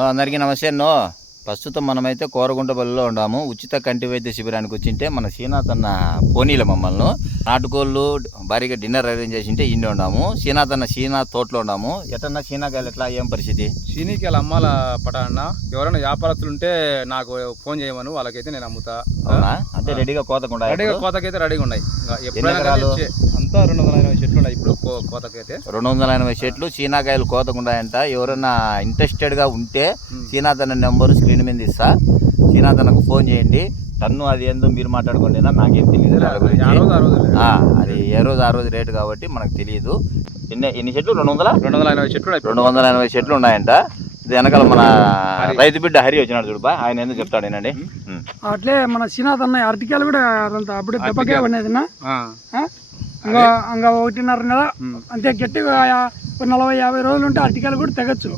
అందరికీ నమస్తే. ప్రస్తుతం మనమైతే కోరగుంటపల్లిలో ఉన్నాము. ఉచిత కంటి వైద్య శిబిరానికి వచ్చింటే మన శ్రీనాథ్ అన్న పోనీల మమ్మల్ని నాటుకోళ్ళు భారీగా డిన్నర్ అరేంజ్ చేసింటే ఇండి ఉన్నాము. శ్రీనాథ్ తోటలో ఉన్నాము. ఎట్లన్నా శీనాకాయలు ఎట్లా ఏం పరిస్థితి? శీనికాయలు అమ్మాల పటాన్న ఎవరైనా వ్యాపారస్తులు ఉంటే నాకు ఫోన్ చేయమను, వాళ్ళకైతే నేను అమ్ముతా. అవునా? అంటే రెడీగా కోతకుండా? రెడీగా కోతకైతే రెడీగా ఉన్నాయి. అంతా 280 చెట్లు ఉన్నాయి ఇప్పుడు కోతకైతే. 280 చెట్లు శీనాకాయలు కోతకుండాయంట. ఎవరైనా ఇంట్రెస్టెడ్ గా ఉంటే శ్రీనాథ్ అన్న నెంబరు స్క్రీన్ మీద ఇస్తా. శ్రీనాథ్ అన్నకు ఫోన్ చేయండి. టన్ను అది ఏందో మీరు మాట్లాడుకోండి, నాకేం తెలియదు. అది ఏ రోజు ఆ రోజు రేటు కాబట్టి మనకు తెలియదు. ఎన్ని చెట్లు? 280 చెట్లు 280 చెట్లు ఉన్నాయంట. ఇది వెనకాల మన రైతు బిడ్డ హరి వచ్చినాడు చూడుబా, ఆయన ఎందుకు చెప్తాడు ఏనండి. అట్లే మన శ్రీనాథ్ అన్న అరటికాయలు కూడా అప్పుడే దెబ్బకే పడినది. ఇంకా 1.5 నెల అంతే గట్టిగా 40-50 రోజులు ఉంటే అరటికాయలు కూడా తెగచ్చు.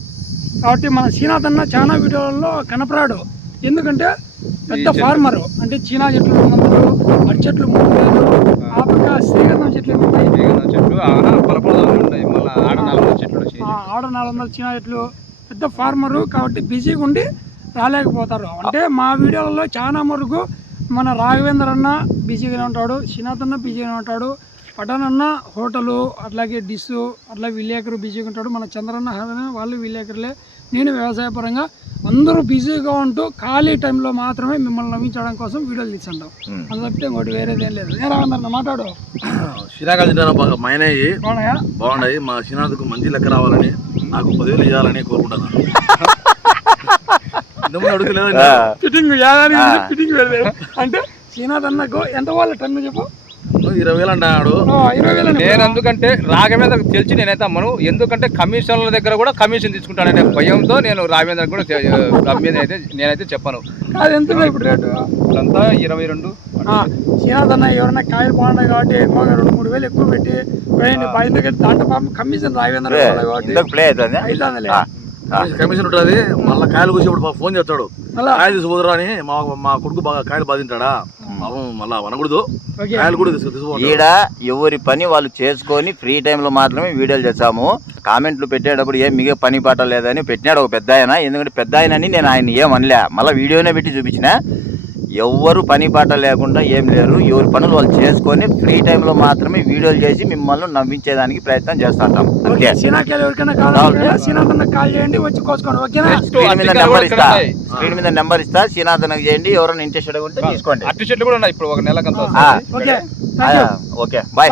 కాబట్టి మన శ్రీనాథ్ అన్న చాలా వీడియోలలో కనపరాడు. ఎందుకంటే పెద్ద ఫార్మరు. అంటే చీనా చెట్లు 200, అరటి చెట్లు 3000, ఆ పక్క శ్రీగంధం చెట్లు ఉంటాయి. ఆడ 400 చీనా చెట్లు. పెద్ద ఫార్మరు కాబట్టి బిజీగా ఉండి రాలేకపోతారు. అంటే మా వీడియోలలో చాలా వరకు మన రాఘవేంద్ర అన్న బిజీగానే ఉంటాడు, శ్రీనాథ్ అన్న బిజీగానే ఉంటాడు, పఠాన్ అన్న హోటలు, అట్లాగే డిస్, అట్లా విలేకరు బిజీగా ఉంటాడు. మన చంద్రన్న వాళ్ళు విలేకరులే. నేను వ్యవసాయపరంగా అందరూ బిజీగా ఉంటూ ఖాళీ టైంలో మాత్రమే మిమ్మల్ని నవ్వించడం కోసం వీడియోలు తీసుకుంటాం. అది తప్పితే ఇంకోటి వేరేదేం లేదు. ఏ రాఘవేంద్ర మాట్లాడు. శ్రీనాథ్ తింటాను మైనవి బాగున్నాయి. మా శ్రీనాథ్కు మంచి లెక్క రావాలని, నాకు 10,000 ఇవ్వాలని కోరుకుంటాను. అంటే శ్రీనాథ్ అన్నకు ఎంత వాళ్ళ టన్ను చెప్పు? 20,000 అన్నాడు. నేను ఎందుకంటే రాఘవేంద్ర తెలిసి నేనైతే అమ్మను. ఎందుకంటే కమిషన్ల దగ్గర కూడా కమిషన్ తీసుకుంటాననే భయంతో నేను రాఘవేంద్ర కూడా నేనైతే చెప్పను. అది ఎంత ఇప్పుడు రేటు? అంతా 22. శ్రీనాథ్ అన్న ఎవరైనా కాయలు బాగున్నాయి కాబట్టి 2-3 వేలు ఎక్కువ పెట్టి ఎందుకంటే దాంట్లో పాపం కమిషన్ రాఘవేంద్ర కమిషన్ ఉంటుంది. మళ్ళీ కాయలు కూసి ఇప్పుడు ఫోన్ చేస్తాడు, కాయలు తీసుకుపోదురా అని. మా కొడుకు బాగా కాయలు బాధింటాడా, మళ్ళా అనకూడదు. కాయలు కూడా ఈడ ఎవరి పని వాళ్ళు చేసుకొని ఫ్రీ టైంలో మాత్రమే వీడియోలు చేస్తాము. కామెంట్లు పెట్టేటప్పుడు ఏం మిగతా పని పాట లేదని పెట్టినాడు ఒక పెద్ద ఆయన. ఎందుకంటే పెద్ద ఆయనని నేను ఆయన ఏం అనలే, మళ్ళీ వీడియోనే పెట్టి చూపించిన. ఎవరు పని పాట లేకుండా ఏం లేరు, ఎవరి పనులు వాళ్ళు చేసుకొని ఫ్రీ టైంలో మాత్రమే వీడియోలు చేసి మిమ్మల్ని నవ్వించేదానికి ప్రయత్నం చేస్తుంటాం. అంతే. స్క్రీన్ మీద నెంబర్ ఇస్తా, శ్రీనాథ్ అన్నకు చేయండి. ఎవరైనా ఇంట్రెస్టెడ్ ఉంటే తీసుకోండి. అట్టి చెట్లు కూడా ఉన్నాయి ఇప్పుడు ఒక నెలకంతా. Okay bye.